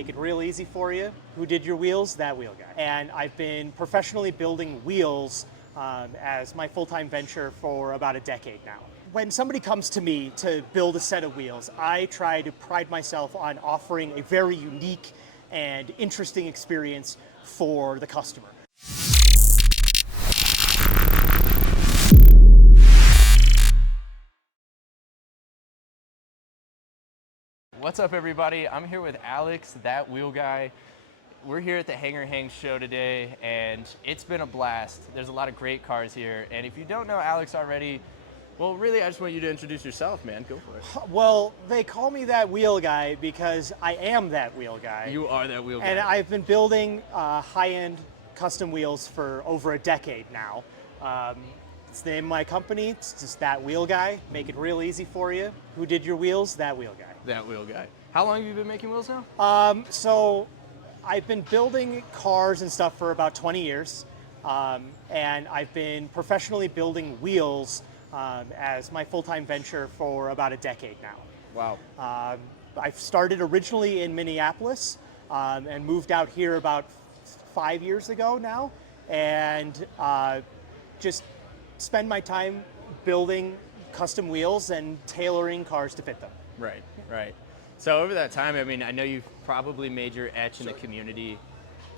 make it real easy for you. Who did your wheels? That Wheel Guy. And I've been professionally building wheels as my full-time venture for about a decade now. When somebody comes to me to build a set of wheels, I try to pride myself on offering a very unique and interesting experience for the customer. What's up, everybody? I'm here with Alex, That Wheel Guy. We're here at the Hanger Hang show today, and it's been a blast. There's a lot of great cars here, and if you don't know Alex already, well, really, I just want you to introduce yourself, man. Go for it. Well, they call me That Wheel Guy because I am that wheel guy. You are that wheel guy. And I've been building high-end custom wheels for over a decade now. It's the name of my company. It's just That Wheel Guy. Make it real easy for you. Who did your wheels? That Wheel Guy. That Wheel Guy. How long have you been making wheels now? So I've been building cars and stuff for about 20 years. And I've been professionally building wheels as my full-time venture for about a decade now. Wow. I started originally in Minneapolis and moved out here about 5 years ago now, and just spend my time building custom wheels and tailoring cars to fit them. Right, right. So over that time, I mean, I know you've probably made your etch in the community.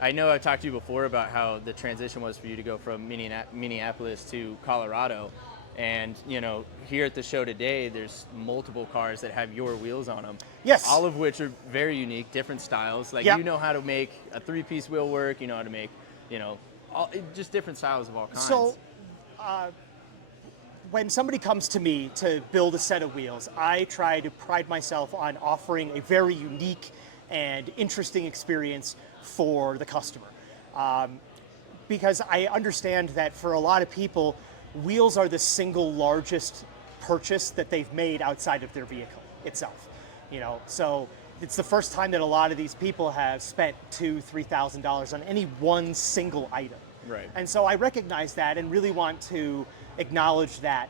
I know I've talked to you before about how the transition was for you to go from Minneapolis to Colorado. And, you know, here at the show today, there's multiple cars that have your wheels on them. Yes. All of which are very unique, different styles. Like, Yep. You know how to make a three-piece wheel work. You know how to make, just different styles of all kinds. So, when somebody comes to me to build a set of wheels, I try to pride myself on offering a very unique and interesting experience for the customer. Because I understand that for a lot of people, wheels are the single largest purchase that they've made outside of their vehicle itself. So it's the first time that a lot of these people have spent $2,000-$3,000 on any one single item. Right. And so I recognize that and really want to acknowledge that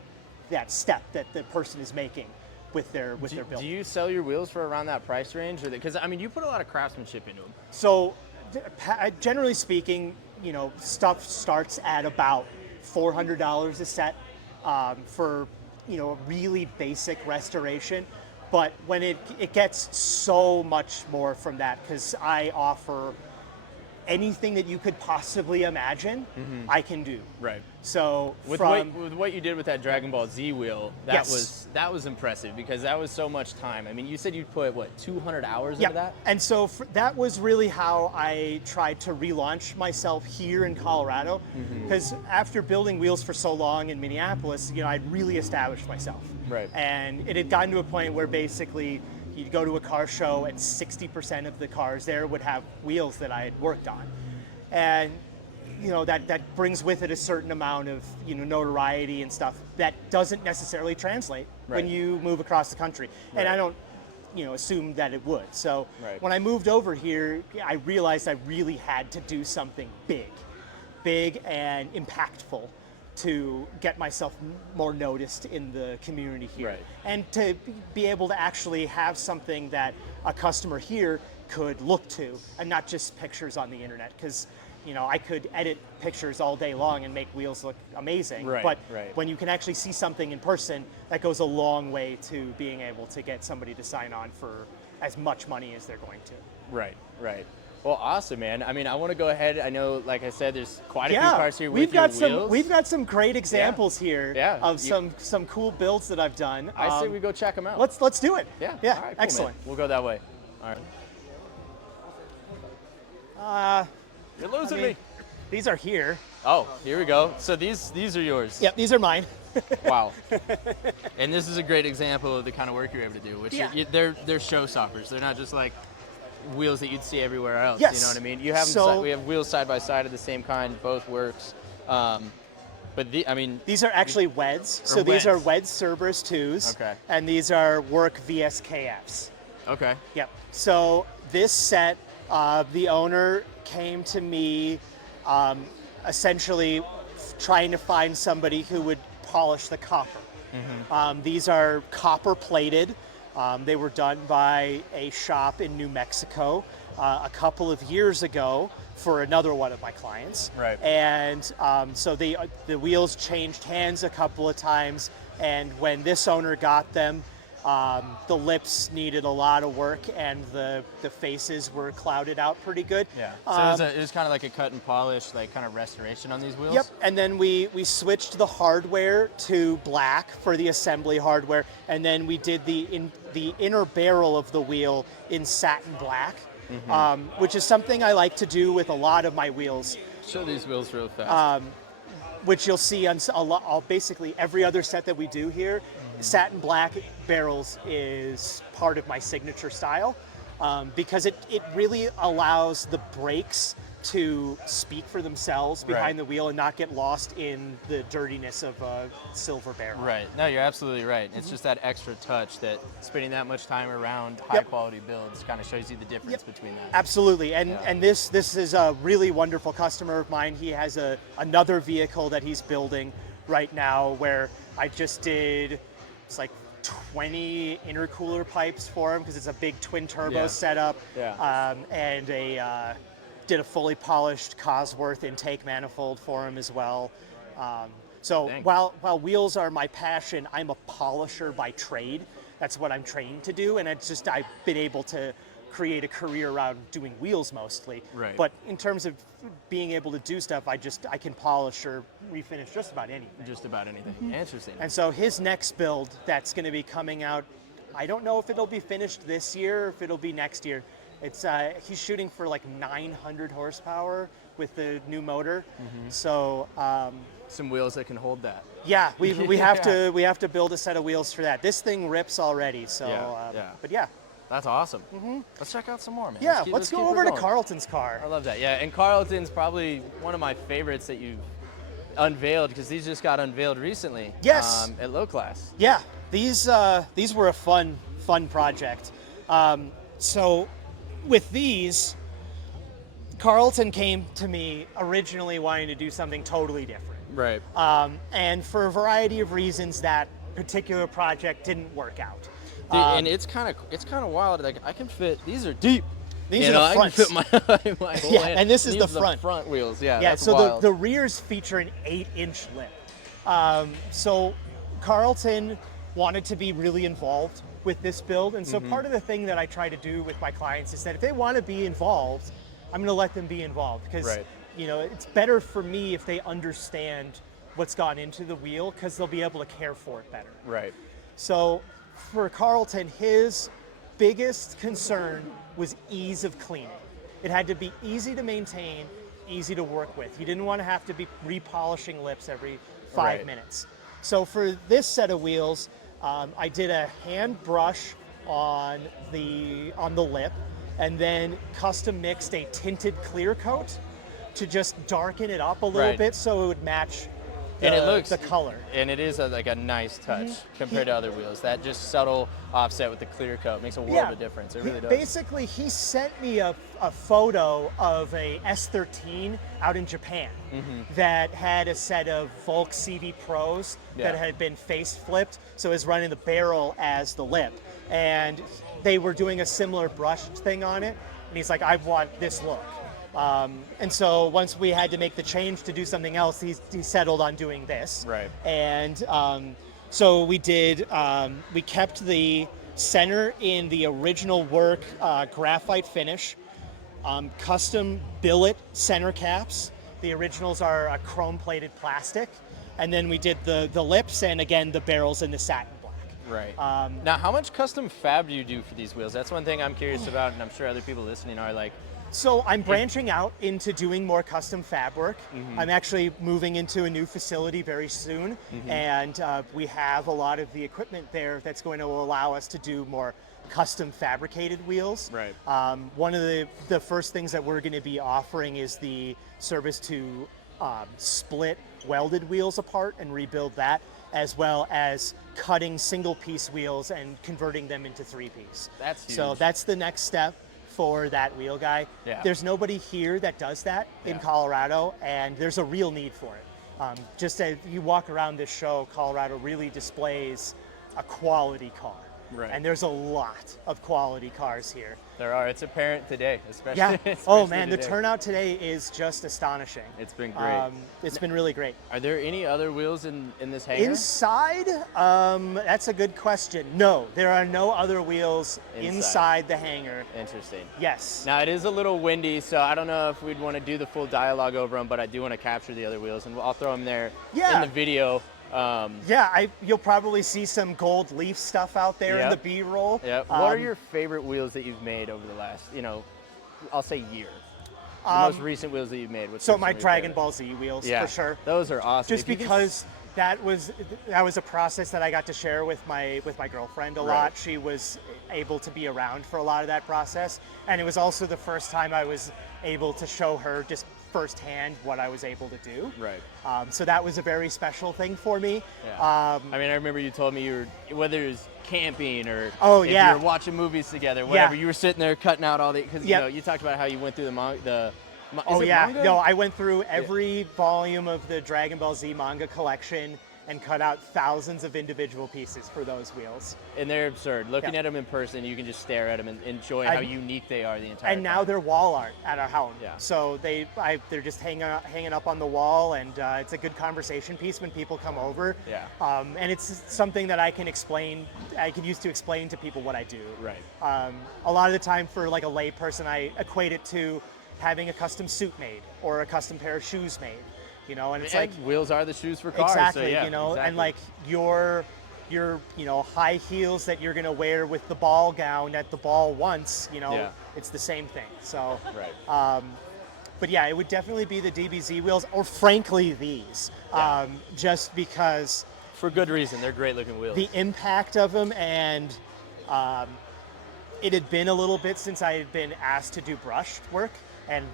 step that the person is making with their build. Do you sell your wheels for around that price range? Because, I mean, you put a lot of craftsmanship into them. So generally speaking, stuff starts at about $400 a set for really basic restoration. But when it gets so much more from that, because I offer anything that you could possibly imagine, I can do. Right. So with what you did with that Dragon Ball Z wheel, that was impressive, because that was so much time. I mean, you said you put 200 hours into that? And so that was really how I tried to relaunch myself here in Colorado, because after building wheels for so long in Minneapolis, I'd really established myself. Right. And it had gotten to a point where basically you'd go to a car show and 60% of the cars there would have wheels that I had worked on. And that brings with it a certain amount of notoriety and stuff that doesn't necessarily translate when you move across the country. And I don't assume that it would. So when I moved over here, I realized I really had to do something big and impactful to get myself more noticed in the community here. Right. And to be able to actually have something that a customer here could look to, and not just pictures on the internet, because I could edit pictures all day long and make wheels look amazing. Right, but right. when you can actually see something in person, that goes a long way to being able to get somebody to sign on for as much money as they're going to. Right, right. Well, awesome, man. I mean, I want to go ahead. I know, like I said, there's quite a few cars here with your wheels. We've got some great examples here of some cool builds that I've done. I say we go check them out. Let's do it. Yeah. Yeah. All right, cool, excellent. Man. We'll go that way. All right. You're losing me. These are here. Oh, here we go. So these are yours. Yep, these are mine. Wow. And this is a great example of the kind of work you're able to do, which they're showstoppers. They're not just like wheels that you'd see everywhere else. Yes. You know what I mean? You have them, we have wheels side by side of the same kind, both works. But these are actually WEDs. So these are WED Cerberus 2s. Okay. And these are Work VSKFs. Okay. Yep. So this set, the owner came to me essentially trying to find somebody who would polish the copper. These are copper plated. They were done by a shop in New Mexico. a couple of years ago for another one of my clients. Right. And so the wheels changed hands a couple of times, and when this owner got them, the lips needed a lot of work, and the faces were clouded out pretty good. Yeah. So it was kind of like a cut and polish, like kind of restoration on these wheels. Yep, and then we switched the hardware to black for the assembly hardware, and then we did the inner barrel of the wheel in satin black, which is something I like to do with a lot of my wheels, Show these wheels real fast. which you'll see on basically every other set that we do here. Satin black barrels is part of my signature style, because it really allows the brakes to speak for themselves behind the wheel and not get lost in the dirtiness of a silver barrel. Right. No, you're absolutely right. It's just that extra touch that spending that much time around high quality builds kind of shows you the difference between that. Absolutely, and this is a really wonderful customer of mine. He has another vehicle that he's building right now where I just did, it's like 20 intercooler pipes for him because it's a big twin turbo setup, and did a fully polished Cosworth intake manifold for him as well. So while wheels are my passion, I'm a polisher by trade. That's what I'm trained to do, and it's just I've been able to create a career around doing wheels mostly. Right. But in terms of being able to do stuff, I can polish or refinish just about anything. Just about anything. Interesting. And so his next build that's going to be coming out, I don't know if it'll be finished this year or if it'll be next year. It's he's shooting for like 900 horsepower with the new motor. So some wheels that can hold that. yeah, we have to build a set of wheels for that. This thing rips already. So but yeah. That's awesome. Let's check out some more, man. Yeah, let's go keep over it to going. Carlton's car. I love that. Yeah, and Carlton's probably one of my favorites that you've unveiled because these just got unveiled recently. Yes. At Low Class. Yeah, these were a fun project. So with these, Carlton came to me originally wanting to do something totally different. Right. And for a variety of reasons, that particular project didn't work out. Dude, and it's kind of wild. Like I can fit. These are deep. These you are know, the fronts. I can fit my whole hand. and this is These the are front. front wheels. Yeah. Yeah, That's so wild. the rears feature an 8-inch lip. So Carlton wanted to be really involved with this build, and so part of the thing that I try to do with my clients is that if they want to be involved, I'm going to let them be involved because you know it's better for me if they understand what's gone into the wheel because they'll be able to care for it better. Right. So for Carlton, his biggest concern was ease of cleaning. It had to be easy to maintain, easy to work with. You didn't want to have to be repolishing lips every 5 minutes. So for this set of wheels, I did a hand brush on the lip and then custom mixed a tinted clear coat to just darken it up a little bit so it would match And it looks the color. And it is like a nice touch compared to other wheels. That just subtle offset with the clear coat makes a world of difference. It really does. Basically, he sent me a photo of a S13 out in Japan that had a set of Volk CV Pros that had been face flipped, so it was running the barrel as the lip. And they were doing a similar brush thing on it, and he's like, I want this look. And so once we had to make the change to do something else, he settled on doing this. Right. And so we did, we kept the center in the original work graphite finish, custom billet center caps. The originals are a chrome plated plastic. And then we did the lips and again, the barrels in the satin black. Right. Now, how much custom fab do you do for these wheels? That's one thing I'm curious about, and I'm sure other people listening are like, so I'm branching out into doing more custom fab work. I'm actually moving into a new facility very soon, and we have a lot of the equipment there that's going to allow us to do more custom fabricated wheels. Right. One of the first things that we're going to be offering is the service to split welded wheels apart and rebuild that, as well as cutting single piece wheels and converting them into 3-piece. That's huge. So that's the next step for that wheel guy. Yeah. There's nobody here that does that in Colorado, and there's a real need for it. Just as you walk around this show, Colorado really displays a quality car. Right. And there's a lot of quality cars here. There are. It's apparent today, especially. Yeah. especially Oh man, the today. turnout today is just astonishing. It's been great. It's been really great. Are there any other wheels in this hangar? Inside, that's a good question. No, there are no other wheels inside the hangar. Interesting. Yes. Now it is a little windy, so I don't know if we'd want to do the full dialogue over them, but I do want to capture the other wheels, and I'll throw them there Yeah. in the video. Yeah, you'll probably see some gold leaf stuff out there in Yep. the B-roll. Yeah. What are your favorite wheels that you've made over the last, I'll say year? The most recent wheels that you've made. What's So some my of your Dragon favorite? Ball Z wheels, Yeah, for sure. Those are awesome. Just If you can because that was a process that I got to share with my girlfriend a lot. Right. She was able to be around for a lot of that process, and it was also the first time I was able to show her just firsthand what I was able to do. Right. So that was a very special thing for me. Yeah. I mean, I remember you told me you were, whether it was camping or Oh, if yeah. you were watching movies together, whatever, you were sitting there cutting out all the, because Yep. you talked about how you went through Oh is it yeah, manga? no, I went through every volume of the Dragon Ball Z manga collection and cut out thousands of individual pieces for those whales. And they're absurd. Looking Yeah. at them in person, you can just stare at them and enjoy how unique they are the entire And now time. they're wall art at our home. Yeah. So they're just hanging up on the wall, and it's a good conversation piece when people come over. Yeah. And it's something that I can use to explain to people what I do. Right. A lot of the time, for like a lay person, I equate it to having a custom suit made or a custom pair of shoes made. And it's like wheels are the shoes for cars. exactly, so yeah, and exactly. like your high heels that you're gonna wear with the ball gown at the ball once, Yeah. it's the same thing. So, Right. but yeah, it would definitely be the DBZ wheels, or frankly these, Yeah. just because For good reason. They're great looking wheels. the impact of them, and it had been a little bit since I had been asked to do brush work, and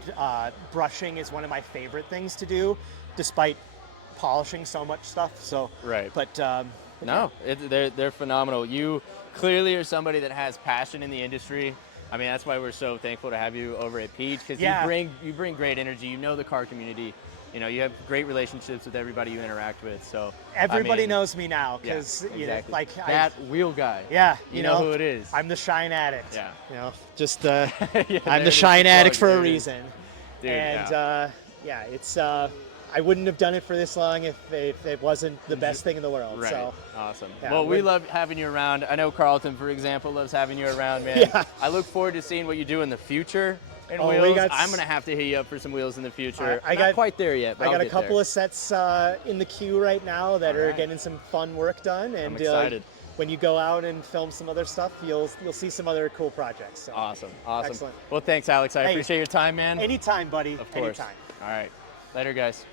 brushing is one of my favorite things to do, despite polishing so much stuff. So, Right. But No, they're phenomenal. You clearly are somebody that has passion in the industry. I mean, that's why we're so thankful to have you over at Peach, because Yeah. you bring great energy. You know the car community. You have great relationships with everybody you interact with. So everybody I mean, knows me now yeah, because exactly. like that wheel guy. yeah, You know who it is. I'm the shine addict. Yeah. Just Yeah, I'm there the it is, shine the addict plug, for there a it is. reason. Dude, And yeah. it's I wouldn't have done it for this long if it wasn't the best thing in the world. Right. So Awesome. yeah, Well, we when- love having you around. I know Carlton, for example, loves having you around, man. Yeah. I look forward to seeing what you do in the future in Oh, we wheels. got I'm going to have to hit you up for some wheels in the future. I Not got- quite there yet, but I I'll got a get couple there. of sets in the queue right now that All are right. getting some fun work done, and excited. when you go out and film some other stuff, you'll see some other cool projects. So. Awesome. Excellent. Well, thanks, Alex. I Hey, appreciate your time, man. Anytime, buddy. Of course. Anytime. All right. Later, guys.